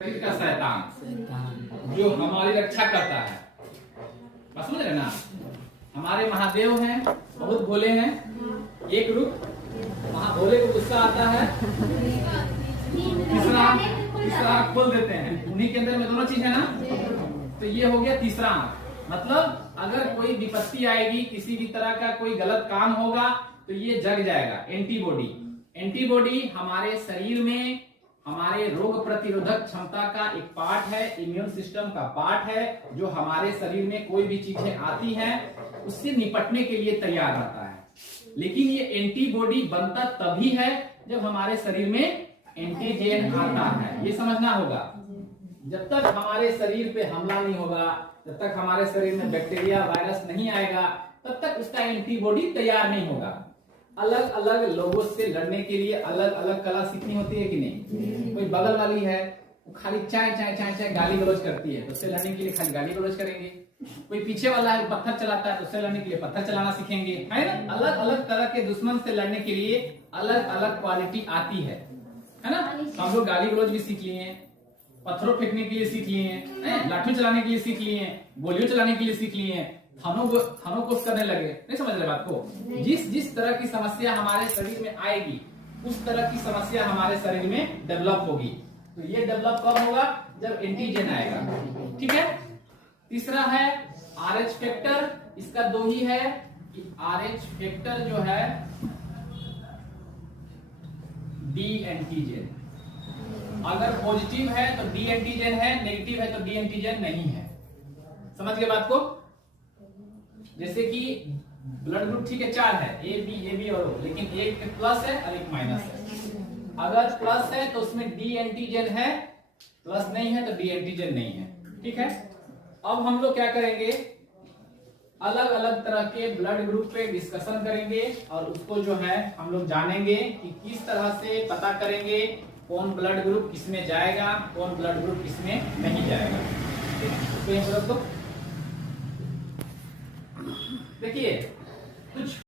का शैतान जो हमारी रक्षा करता है। बस समझ रहे ना, हमारे महादेव हैं, बहुत भोले हैं। एक रूप महाभोले को गुस्सा आता है, तीसरा खोल देते हैं। उन्हीं के अंदर में दोनों चीज है ना, तो ये हो गया तीसरा आंख। मतलब अगर कोई विपत्ति आएगी, किसी भी तरह का कोई गलत काम होगा तो ये जग जाएगा। एंटीबॉडी, एंटीबॉडी हमारे शरीर में हमारे रोग प्रतिरोधक क्षमता का एक पार्ट है, इम्यून सिस्टम का पार्ट है, जो हमारे शरीर में कोई भी चीजें आती हैं उससे निपटने के लिए तैयार रहता है। लेकिन ये एंटीबॉडी बनता तभी है जब हमारे शरीर में एंटीजन आता है, ये समझना होगा। जब तक हमारे शरीर पे हमला नहीं होगा, जब तक हमारे शरीर में बैक्टीरिया वायरस नहीं आएगा, तब तक उसका एंटीबॉडी तैयार नहीं होगा। अलग अलग लोगों से लड़ने के लिए अलग अलग कला सीखनी होती है कि नहीं। कोई बगल वाली है, वो खाली चाय चाय चाय चाय गाली गलौज करती है, तो उससे लड़ने के लिए खाली गाली गलौज करेंगे। कोई पीछे वाला है, पत्थर चलाता है, तो उससे लड़ने के लिए पत्थर चलाना सीखेंगे, है ना। अलग अलग तरह के दुश्मन से लड़ने के लिए अलग अलग क्वालिटी आती है ना। हम लोग गाली गलौज भी सीख लिए, पत्थरों फेंकने के लिए सीख लिए, लाठी चलाने के लिए सीख लिए, गोलियों चलाने के लिए सीख लिए, थानों को करने लगे। नहीं समझ रहे बात को। जिस तरह की समस्या हमारे शरीर में आएगी, उस तरह की समस्या हमारे शरीर में डेवलप होगी। तो ये डेवलप कब होगा? जब एंटीजन आएगा। ठीक है। तीसरा है RH फैक्टर। इसका दो ही है कि RH फैक्टर जो है डी एंटीजन, अगर पॉजिटिव है तो डी एंटीजन है, नेगेटिव है तो डी एंटीजन नहीं है। समझ गए बात को। जैसे कि ब्लड ग्रुप ठीक है 4 है, ए बी और O, लेकिन एक प्लस है और एक माइनस है। अगर प्लस है तो उसमें डी एंटीजन है, प्लस नहीं है तो डी एंटीजन नहीं है। ठीक है। अब हम लोग क्या करेंगे, अलग अलग तरह के ब्लड ग्रुप पे डिस्कशन करेंगे और उसको जो है हम लोग जानेंगे कि किस तरह से पता करेंगे कौन ब्लड ग्रुप किसमें जाएगा, कौन ब्लड ग्रुप किसमें नहीं जाएगा। ठीक है, तो